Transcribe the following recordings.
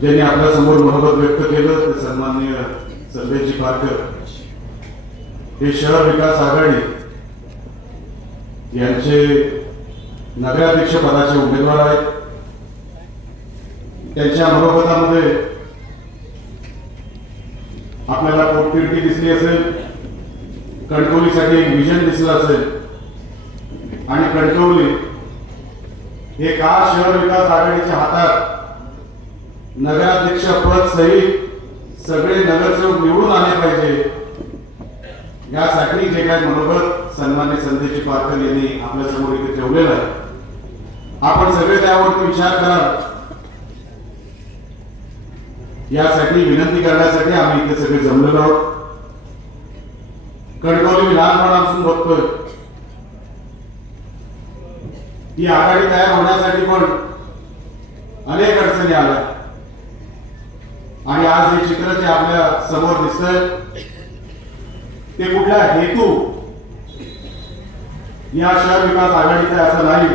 ज्यांनी आपल्यासमोर मनोगत व्यक्त केलं ते सन्माननीय संदेशजी पारकर. हे शहर विकास आघाडी यांचे नगराध्यक्ष पदाचे उमेदवार आहेत. त्यांच्या मनोगतामध्ये आपल्याला पोटतिडकी दिसली असेल कणकवलीसाठी एक विजन दिसलं असेल. आणि कणकवली हे का शहर विकास आघाडीच्या हातात नगराध्यक्ष पद सहित सगळे नगरसेवक निवडून आले पाहिजे. यासाठी जे काय मनोगत सन्मान्य संदेशजी पारकर यांनी आपल्यासमोर इथे ठेवलेलं आहे. आपण सगळे त्यावरती विचार करा यासाठी विनंती करण्यासाठी आम्ही इथे सगळे जमलेलो आहोत. कणकवली मी लहानपणापासून बघतोय. ही आघाडी तयार होण्यासाठी पण अनेक अडचणी आल्या. आणि आज हे चित्र जे आपल्यासमोर दिसत ते कुठला हेतू? या शहर विकास आघाडीचा असं नाही.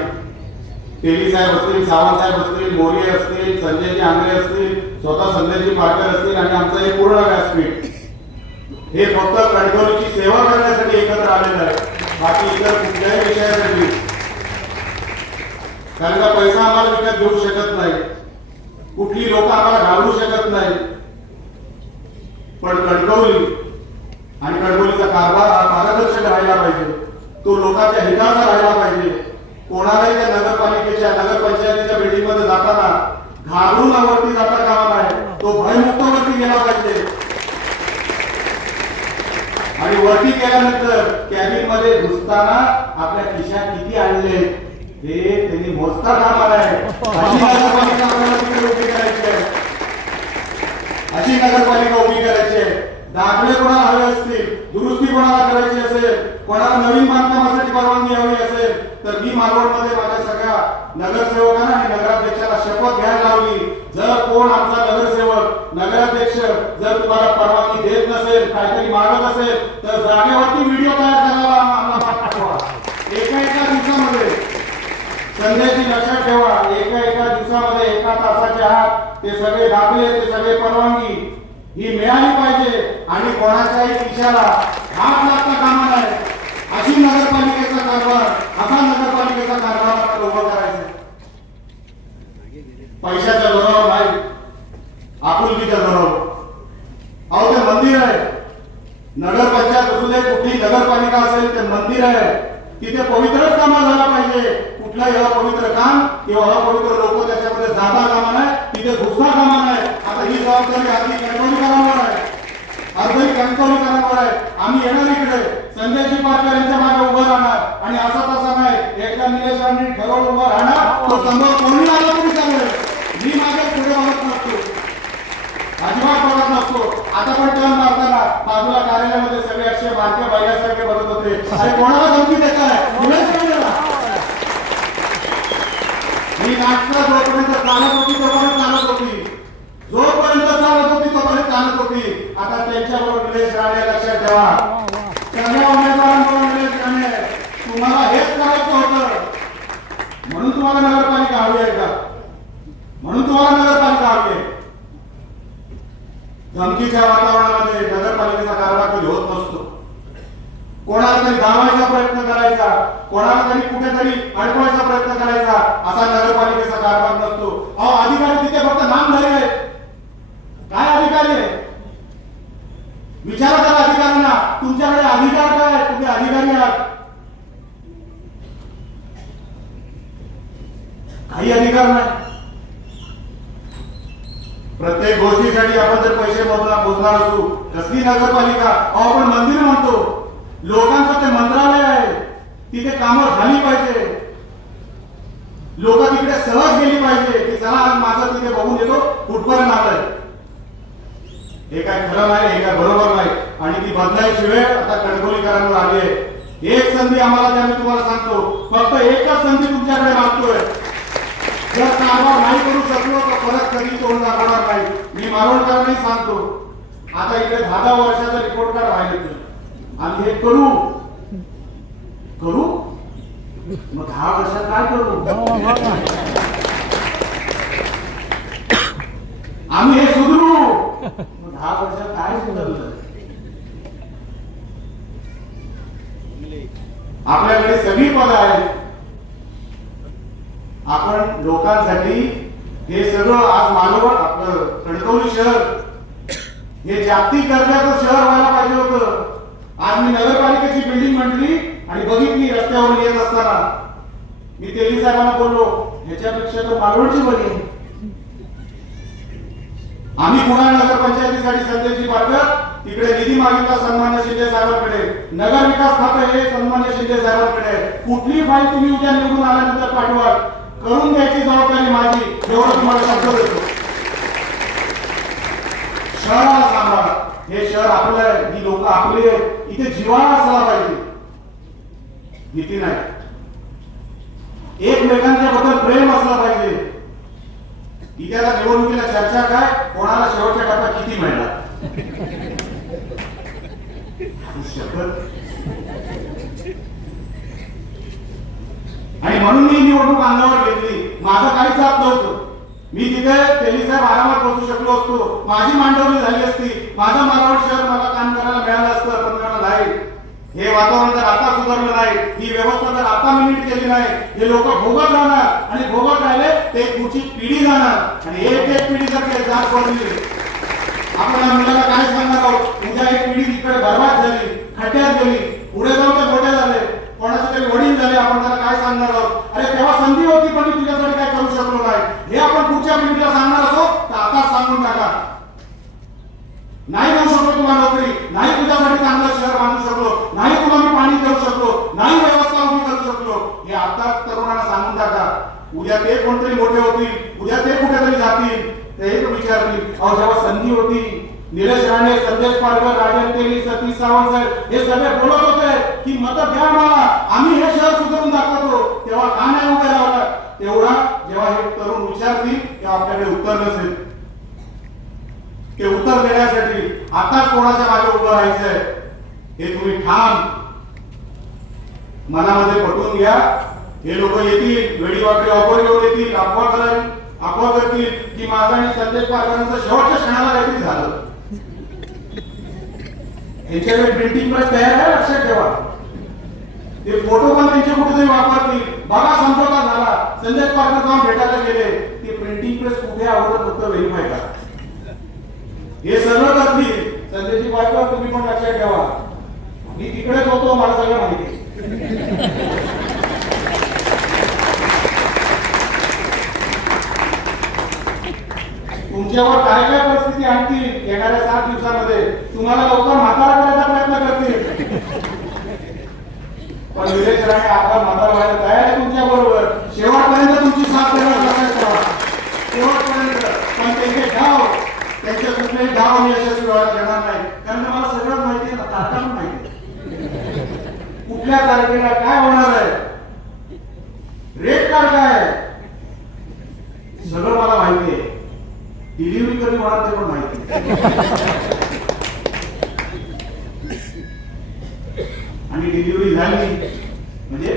तेली साहेब असतील सावंत साहेब असतील मोरे असतील संजयजी आंग्रे असतील स्वतः संजयजी पाटकर असतील आणि आमचं हे पूर्ण व्यासपीठ. हे फक्त कणकवलीची सेवा करण्यासाठी एकत्र आलेलं आहे. बाकी इतर कुठल्याही विषयासाठी. कारण का पैसा आम्हाला विकत घेऊ शकत नाही. कुठली लोक आम्हाला घालू शकत नाही. पण कणकवली आणि कणकवलीचा कारभार हा पारदर्शक राहायला पाहिजे. तो लोकांच्या हिताचा राहायला पाहिजे. कोणालाही त्या नगरपालिकेच्या नगरपंचायतीच्या बिल्डिंगमध्ये जाताना घाबरून वरती जाता कामा नाही तो भयमुक्त वरती गेला पाहिजे. आणि वरती गेल्यानंतर कॅबिनमध्ये घुसताना आपल्या खिशात किती आणले? हे त्यांनी मोजता कामाला नाही अशी नगरपालिका आपल्याला तिकडे उभी करायची आहे. अशी नगरपालिका उभी करायची आहे. दाखले कोणाला हवे असतील दुरुस्ती कोणाला करायची असेल कोणाला नवीन बांधकामासाठी परवानगी हवी असेल तर मी मालवणमध्ये माझ्या सगळ्या नगरसेवकांना आणि नगराध्यक्षाला शपथ घ्यायला लावली. जर कोण आमचा नगरसेवक नगराध्यक्ष जर तुम्हाला परवानगी देत नसेल काहीतरी मागत असेल तर जागेवरती व्हिडिओ तयार करायला आम्हाला पाठवा एका एका दिवसामध्ये संध्याची लक्षात ठेवा. एका एका दिवसामध्ये एका तासाच्या आत ते सगळे दाखले ते सगळे परवानगी. ही मिळाली पाहिजे आणि कोणाच्याही खिशाला हात लागता कामा नाही अशी नगरपालिकेचा कारभार असा नगरपालिकेचा कारभार आपल्याला उभा करायचा पैशाच्या जोरावर नाही. आपुलकीच्या जोरावर अहो ते मंदिर आहे. नगरपंचायत असू दे कुठली नगरपालिका असेल ते मंदिर आहे. तिथे पवित्रच कामा झाला पाहिजे. कुठला एवढा पवित्र काम? किंवा पवित्र लोक त्याच्यामध्ये जाता कामा नाही तिथे घुसता कामा नाही आता ही जबाबदारी आपली कंट्रोल करावं अर्धही कणकवलीकरांवर आहे आम्ही येणार इकडे संजयजी पाटकर यांच्या मागे उभं राहणार आणि असा तसा नाही एकदा निलेशांनी ठरवून उभं राहणार तो समोर कोणी आला तरी चालेल मी मागे पुढे बघत नसतो अजिबात बघत नसतो आता पण टर्न मारताना बाजूला कार्यालयामध्ये सगळे अक्षय बारक्या बायल्यासारखे बघत होते अरे कोणाला धमकी देत आहे मुलाच कळलेला. ही नाटकं जोपर्यंत चालत होती तोपर्यंत चालत होती जोपर्यंत चालत होती तोपर्यंत चालत होती आता त्यांच्याबरोबर निलेश राणे लक्षात ठेवा. सगळ्या उमेदवारांबरोबर निलेश राणे तुम्हाला हेच करायचं होतं. म्हणून तुम्हाला नगरपालिका हवी आहे का? म्हणून तुम्हाला नगरपालिका हवी आहे. धमकीच्या वातावरणामध्ये नगरपालिकेचा कारभार कधी होत नसतो. कोणाला तरी धावायचा प्रयत्न करायचा कोणाला तरी कुठेतरी अडकवायचा प्रयत्न करायचा असा नगरपालिकेचा कारभार नसतो. अहो अधिकारी तिथे फक्त नामधारी आहेत काय अधिकारी आहे? विचारा करा अधिकाऱ्यांना तुमच्याकडे अधिकार काय तुम्ही अधिकारी आहात. काही अधिकार नाही. प्रत्येक गोष्टीसाठी आपण जर पैसे मोजणार असू कसली नगरपालिका? आपण मंदिर म्हणतो. लोकांचं ते मंत्रालय आहे. तिथे कामं झाली पाहिजे. लोक तिकडे सहज गेली पाहिजे. की चला आज माझं तिथे बघून येतो. कुठपर्यंत आलंय हे काय खरं नाही हे काय बरोबर नाही. आणि ती बदलायची वेळ आता कणकवलीकरांवर आली आहे. एक संधी आम्हाला द्या मी तुम्हाला सांगतो. फक्त एकच संधी तुमच्याकडे मागतोय. जर कारभार नाही करू शकलो तर परत कधी तोंड दाखवणार नाही. मी मालवणकरांनाही सांगतो. आता इकडे दहा दहा वर्षाचा रिपोर्ट कार्ड राहिले आम्ही हे करू. करू? मग दहा वर्षात काय करू? आम्ही हे सुधरू. दहा वर्षात काय सुधारलं? आपल्याकडे सगळी पद आहेत. आपण लोकांसाठी हे सगळं आज मालवण आपलं कणकवली शहर हे जागतिक दर्जाचं शहर व्हायला पाहिजे होतं. आज मी नगरपालिकेची बिल्डिंग म्हटली आणि बघितली रस्त्यावर येत असताना. मी तेली साहेबांना बोललो ह्याच्यापेक्षा तर मालवणची बघेन आम्ही पुन्हा नगरपंचायतीसाठी संदेशजी पाठवत तिकडे निधी मागितला सन्मान्य शिंदे साहेबांकडे. नगर विकास खातं हे सन्मान्य शिंदे साहेबांकडे कुठली फाईल तुम्ही उद्या निवडून आल्यानंतर पाठवा करून द्यायची जबाबदारी माझी. एवढं तुम्हाला शब्द देतो शहराला सांभाळा हे शहर आपलं आहे. ही लोक आपली आहेत. इथे जिव्हाळा असला पाहिजे. भीती नाही. एकमेकांच्या बद्दल प्रेम असला पाहिजे. इत्याला निवडणुकीला चर्चा काय? कोणाला शेवटच्या टप्प्यात किती मिळणार? आणि म्हणून मी निवडणूक अंगावर घेतली. माझं काहीच जात नव्हतं. मी तिथे तेली साहेब आरामात बसू शकलो असतो. माझी मांडवली झाली असती. माझं मालवण शहर मला काम करायला मिळालं असतं पण मला नाही. हे वातावरण जर आता सुधारलं नाही ही व्यवस्था जर आता मी नीट केली नाही हे लोक भोगत राहणार आणि भोगत राहिले ते पुढची पिढी जाणार. आणि एक एक पिढी जर काही जात पडली आपण या मुलाला काय सांगणार आहोत. उद्या एक पिढी तिकडे बर्बाद झाली खड्ड्यात गेली पुढे जाऊन ते मोठे झाले कोणाचे तरी वडील झाले आपण त्याला काय सांगणार आहोत अरे तेव्हा संधी होती पण मी तुझ्यासाठी काय करू शकलो नाही हे आपण पुढच्या पिढीला सांगणार असो तर आता सांगून टाका नाही देऊ शकलो तुला नोकरी नाही तुझ्यासाठी चांगलं शहर बांधू शकलो नाही तुला मी पाणी देऊ शकलो नाही व्यवस्था उभी करू शकलो हे आताच तरुणांना सांगून टाका उद्या ते कोणतरी मोठे होतील उद्या ते कुठेतरी जातील ते एक विचारतील अहो जेव्हा संधी होती निलेश राणे संदेश पारकर राजन तेली सतीश सावंत साहेब हे सगळे बोलत होते की मत द्या मला आम्ही हे शहर सुधारून दाखवतो तेव्हा का नाही उभे राहिला? तेवढा जेव्हा हे तरुण विचारतील तेव्हा आपल्याकडे उत्तर नसेल. ते उत्तर देण्यासाठी आताच कोणाच्या मागे उभं राहायचंय हे तुम्ही ठाम मनामध्ये पटवून घ्या. हे लोक येतील वेडी वाकडे ऑफर घेऊन येतील अफवा कराल अफवा करतील की माझा आणि संदेश पाटलांचा शेवटच्या क्षणाला काहीतरी झालं. यांच्याकडे प्रिंटिंग प्रेस तयार आहे लक्षात ठेवा. ते फोटो पण त्यांचे कुठेतरी वापरतील. बघा समझोता झाला. संदेश पाटील जाऊन भेटायला गेले. ते प्रिंटिंग प्रेस कुठे अगोदर फक्त व्हेरीफाय करा. हे सगळं करतील. संजयजी पाटकर तुम्ही पण लक्षात ठेवा. मी तिकडेच होतो मला सगळं माहिती तुमच्यावर काय काय परिस्थिती आणतील येणाऱ्या सात दिवसामध्ये तुम्हाला लवकर म्हातारा करायचा प्रयत्न करतील. पण निलेश राणे आपला म्हातारा व्हायला तयार आहे तुमच्या बरोबर. शेवटपर्यंत तुमची साथ देणार शेवटपर्यंत. पण त्यांचे डाव त्यांच्या कुठलेही डाव आम्ही यशस्वी व्हायला देणार नाही. कारण मला सगळं माहिती आहे ना तारखा माहिती कुठल्या तारखेला काय होणार आहे? रेट कार्ड काय आहे? सगळं मला माहिती आहे. डिलिव्हरी कधी होणार ते पण माहिती आणि डिलिव्हरी झाली. म्हणजे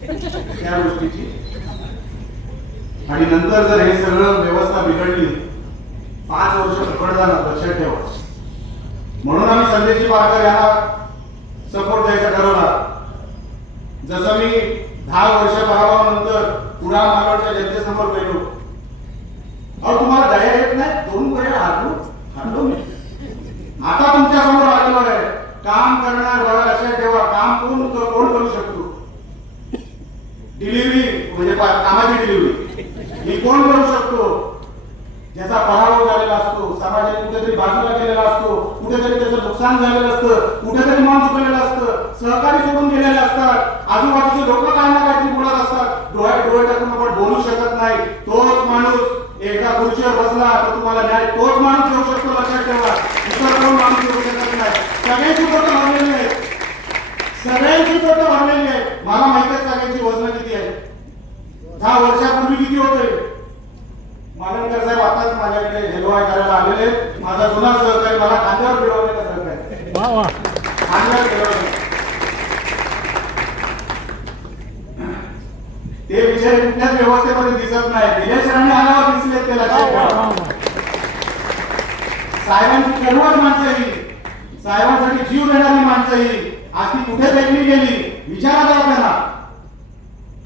त्या गोष्टीची. आणि नंतर जर हे सगळं व्यवस्था बिघडली पाच वर्ष फुकट जाणार लक्षात ठेवा. म्हणून आम्ही संदेशी पारकर यांना सपोर्ट द्यायचा ठरवला. जसं मी दहा वर्ष पराभवानंतर पुरा मागडच्या जनतेसमोर गेलो. अहो तुम्हाला दया येत नाही? दोन पर्याय हारलो हारलो मी आता तुमच्यासमोर आलेलो आहे. काम करणार बघा लक्षात ठेवा काम कोण कोण करू शकतो? डिलिव्हरी म्हणजे कामाची डिलिव्हरी ही कोण करू शकतो? ज्याचा पराभव झालेला असतो समाजाने कुठेतरी बाजूला केलेला असतो कुठेतरी त्याचं नुकसान झालेलं असतं कुठेतरी मान चुकलेलं असतं सहकारी सोडून गेलेले असतात आजूबाजूचे लोक काय ना काहीतरी बोलत असतात. डोळे डोळे टाकून आपण बोलू शकत नाही. तोच माणूस एका खुर्चीवर बसला तर तुम्हाला न्याय तोच माणूस घेऊ शकतो लक्षात ठेवा. इतर कोण माणूस येऊ शकत नाही सगळ्यांची पोटं भरलेली आहेत सगळ्यांची पोटं भरलेली आहेत मला माहिती आहे सगळ्यांची वजन किती आहे दहा वर्षापूर्वी किती होते? मालनकर साहेब आताच माझ्याकडे हेलवाय करायला आलेले. माझा जुना सहकारी मला खांद्यावर फिरवलेला सहकारी खांद्यावर फिरवले ते विषय कुठल्याच व्यवस्थेमध्ये दिसत नाही. निलेश राणे आल्यावर दिसले ते लक्षात साहेबांची कडवट माणसं ही. साहेबांसाठी जीव देणारी माणसं ही. आज ती कुठे फेकली गेली? विचारा त्यांना.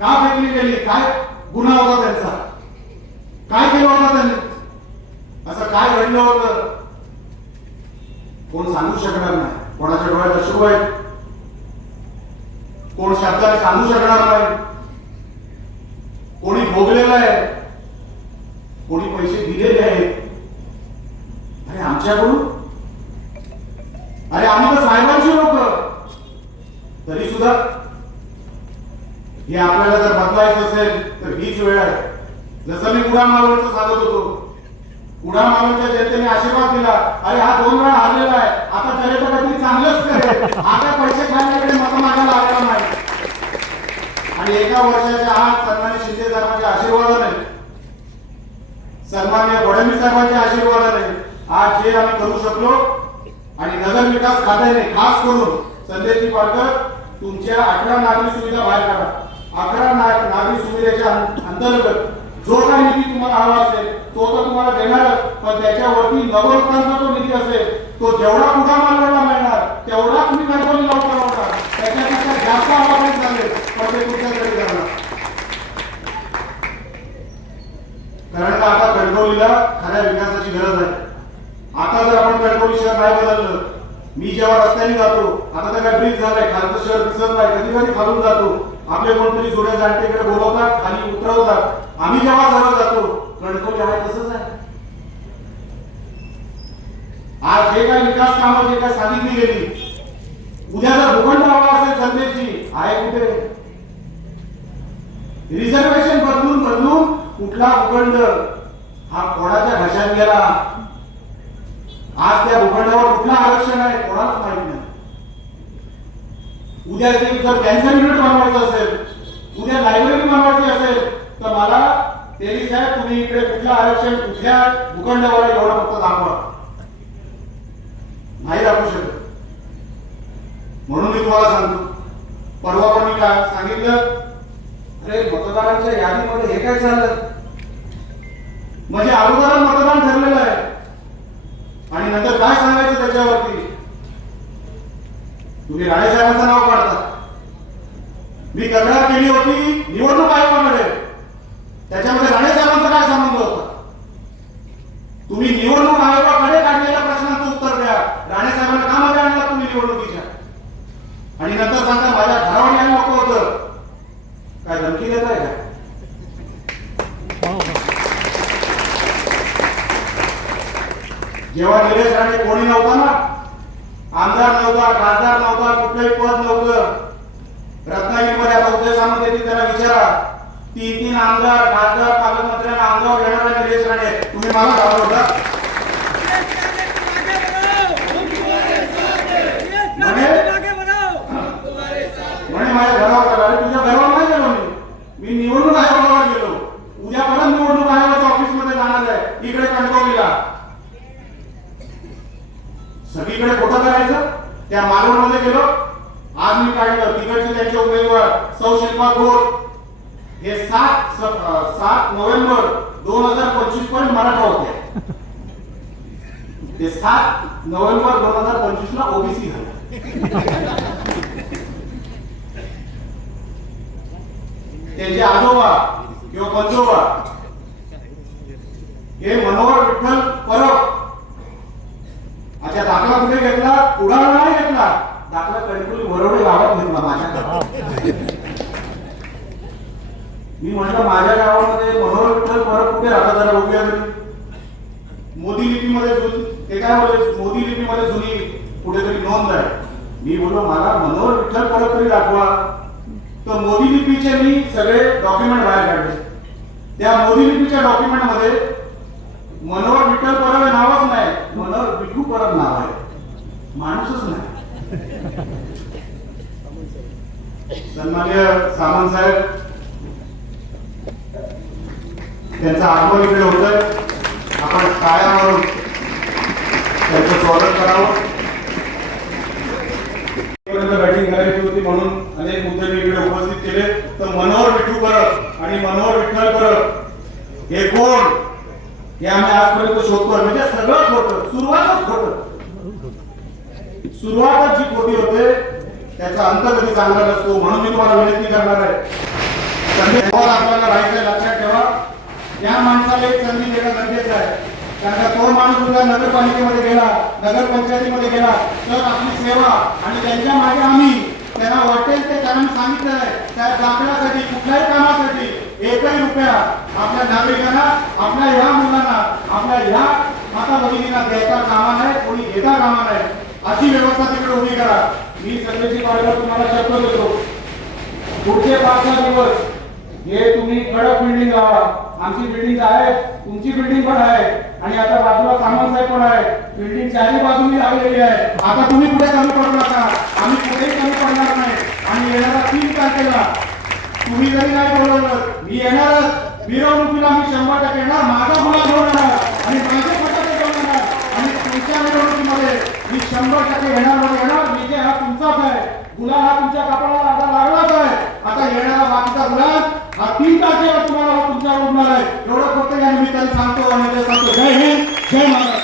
का फेकली गेली? काय गुन्हा होता त्यांचा? काय केलं होतं त्यांनी? असं काय घडलं होतं? कोण सांगू शकणार नाही. कोणाच्या डोळ्यात अश्रू आहेत? कोण शब्दाने सांगू शकणार नाही? कोणी भोगलेलं आहे? कोणी पैसे दिलेले आहेत? अरे आमच्याकडून? अरे आम्ही तर साहेबांची लोक. तरी सुद्धा हे आपल्याला जर बदलायचं असेल तर हीच वेळ आहे. जसं मी कुडा मावळचं सांगत होतो. कुडा मावळच्या जनतेने आशीर्वाद दिला. अरे हा दोन वेळा हारलेला आहे. आता करेल तर काहीतरी चांगलंच करेल. आता पैसे खाण्याकडे मत मागायला आलेला नाही. आणि एका वर्षाच्या आत सन्मान्य शिंदे साहेबांच्या आशीर्वादाने सन्मान्य फडणवीस साहेबांच्या आशीर्वादाने आज जे आम्ही करू शकलो आणि नगर विकास खात्याने खास करून संदेशजी पालकर तुमच्या अठरा नागरी सुविधा बाहेर काढा. अकरा ना- नागरी सुविधेच्या अंतर्गत जो काही निधी तुम्हाला हवा असेल तो तर तुम्हाला देणारच पण त्याच्यावरती नवरत्नांचा जो निधी असेल तो जेवढा पुढा मालवडला मिळणार तेवढा तुम्ही गडबडी लावता होता त्याच्यापेक्षा जास्त आवाज झाले पण ते तुमच्याकडे करणार कारण का आता कणकवलीला खऱ्या विकासाची गरज आहे. आता जर आपण कणकवली शहर नाही बदललं मी जेव्हा रस्त्याने जातो आता तर काय ब्रिज झालाय खालचं शहर दिसत नाही कधी कधी खालून जातो. आपले कोणतरी जुन्या जाणतेकडे बोलवतात खाली उतरवतात. आम्ही जेव्हा सरळ जातो कणकवली आहे तसंच आहे. आज जे काही विकास कामं जे काही सांगितली गेली उद्या जर भूखंड हवा असेल जनतेची आहे कुठे? रिझर्वेशन बदलून बदलून कुठला भूखंड हा कोणाच्या घशात गेला? आज त्या भूखंडावर कुठलं आरक्षण आहे? कोणाच माहिती उद्या जर कॅन्सर युनिट बनवायचं असेल उद्या लायब्ररी बनवायची असेल तर मला तेली साहेब तुम्ही इकडे कुठलं आरक्षण कुठल्या भूखंडावर एवढं फक्त दाखवा. नाही दाखवू शकत. म्हणून मी तुम्हाला सांगतो. परवा पण मी काय सांगितलं? अरे मतदारांच्या यादीमध्ये हे काय झालं? म्हणजे अगोदर मतदान ठरलेलं आहे. आणि नंतर काय सांगायचं त्याच्यावरती? तुम्ही राणेसाहेबांचं नाव काढता. मी तक्रार केली होती निवडणूक आयोगामध्ये. त्याच्यामध्ये राणेसाहेबांचा काय संबंध होता तुम्ही निवडणूक आयोगाकडे काढलेल्या प्रश्नांचं उत्तर द्या राणेसाहेबांना का मध्ये आणला तुम्ही निवडणुकीच्या आणि नंतर सांगता माझ्या घरावर यायला नको होतं काय धमकी देत आहे का जेव्हा निलेश राणे कोणी नव्हता ना आमदार नव्हता खासदार नव्हता कुठलंही पद नव्हतं रत्नागिरीमध्ये आता उदय सामंत येतील त्याला विचारा तीन तीन आमदार खासदार पालकमंत्र्यांना अंगावर येणारा निलेश राणे तुम्ही मला घाबरवता म्हणे माझ्या घरावर आला. अरे तुझ्या घरावर नाही गेलो मी मी निवडणूक आयोगावर गेलो उद्या परत निवडणूक आयोगाच्या ऑफिसमध्ये जाणार आहे इकडे कणकवलीला सगळीकडे कुठं करायचं त्या मालवणमध्ये गेलो आज मी काढलं तिकडचे त्यांचे उमेदवार सौ शिल्पा घोष हे सात स- अं, सात नोव्हेंबर दोन हजार पंचवीस पर्यंत होते ते सात नोव्हेंबर दोन हजार पंचवीस ला ओबीसी झाले. त्यांचे आजोबा किंवा पंजोबा हे मनोहर विठ्ठल परब अच्छा दाखला कुठे घेतला? कुडाळ नाही घेतला. दाखला कणकुली वरवडे गावात घेतला माझ्या मी म्हटलं माझ्या गावामध्ये मनोहर विठ्ठल परब कुठे राहतात? जरा बघूया मोदी लिपीमध्ये ते काय बोलले? मोदी लिपीमध्ये जुनी कुठेतरी नोंद आहे. मी बोललो मला मनोहर विठ्ठल परत तरी दाखवा. तर मोदी लिपीचे मी सगळे डॉक्युमेंट बाहेर काढले. त्या मोदी लिपीच्या डॉक्युमेंटमध्ये मनोहर विठ्ठल परब हे नावच नाही मनोहर विठू परब नाव आहे. माणूसच नाही. सन्मान्य सामंत साहेब त्यांचं आगमन इकडे होतं. आपण टाळ्या त्यांचं स्वागत करावं. पर्यंत बॅटिंग करायची होती म्हणून अनेक मुद्दे मी इकडे उपस्थित केले. तर मनोहर विठू परब आणि मनोहर विठ्ठल परब हे कोण? हे आम्ही आजपर्यंत शोधतोय. म्हणजे सगळं खोट सुरुवातच खोट. सुरुवातच जी खोटी होते त्याचा अंत कधी चांगला नसतो. म्हणून मी तुम्हाला विनंती करणार आहे. आपल्याला राहायचं लक्षात ठेवा. या माणसाला एक संधी देणं गरजेचं आहे. कारण का तो माणूस उद्या नगरपालिकेमध्ये गेला नगरपंचायतीमध्ये गेला तर आपली सेवा आणि त्यांच्या मागे आम्ही त्यांना वाटेल ते कारण सांगितलं आहे. त्या दाखल्यासाठी कुठल्याही कामासाठी एकही रुपया आपल्या नागरिकांना आपल्या ह्या मुलांना आपल्या ह्या माता भगिनींना द्यायचा कामा नाही कोणी घेता कामा नाही अशी व्यवस्था तिकडे उभी करा. मी संदेशी पाडव्यावर तुम्हाला शब्द देतो. पुढचे पाच सहा दिवस हे तुम्ही कडक बिल्डिंग लावा आमची बिल्डिंग आहे तुमची बिल्डिंग पण आहे. आणि आता बाजूला सामान साहेब पण आहे. बिल्डिंग चारही बाजूनी लावलेली आहे. आता तुम्ही कुठे कमी पडू नका आम्ही कुठेही कमी पडणार नाही. आणि येणारा तीन तारखेला तुम्ही जरी नाही बोलवलं मी येणारच. मिरवणुकीला मी शंभर टक्के येणार. माझा गुन्हा घेऊन येणार आणि माझे फटाके घेऊन येणार आणि तुमच्या मिरवणुकीमध्ये मी शंभर टक्के येणार म्हणजे येणार. विजय हा तुमचाच आहे. गुलाल हा तुमच्या कपाळाला आता लागलाच आहे. आता येणारा बाकीचा गुलाल हा तीन तारखेला तुम्हाला तुमच्या उडणार आहे एवढं फक्त या निमित्ताने सांगतो आणि ते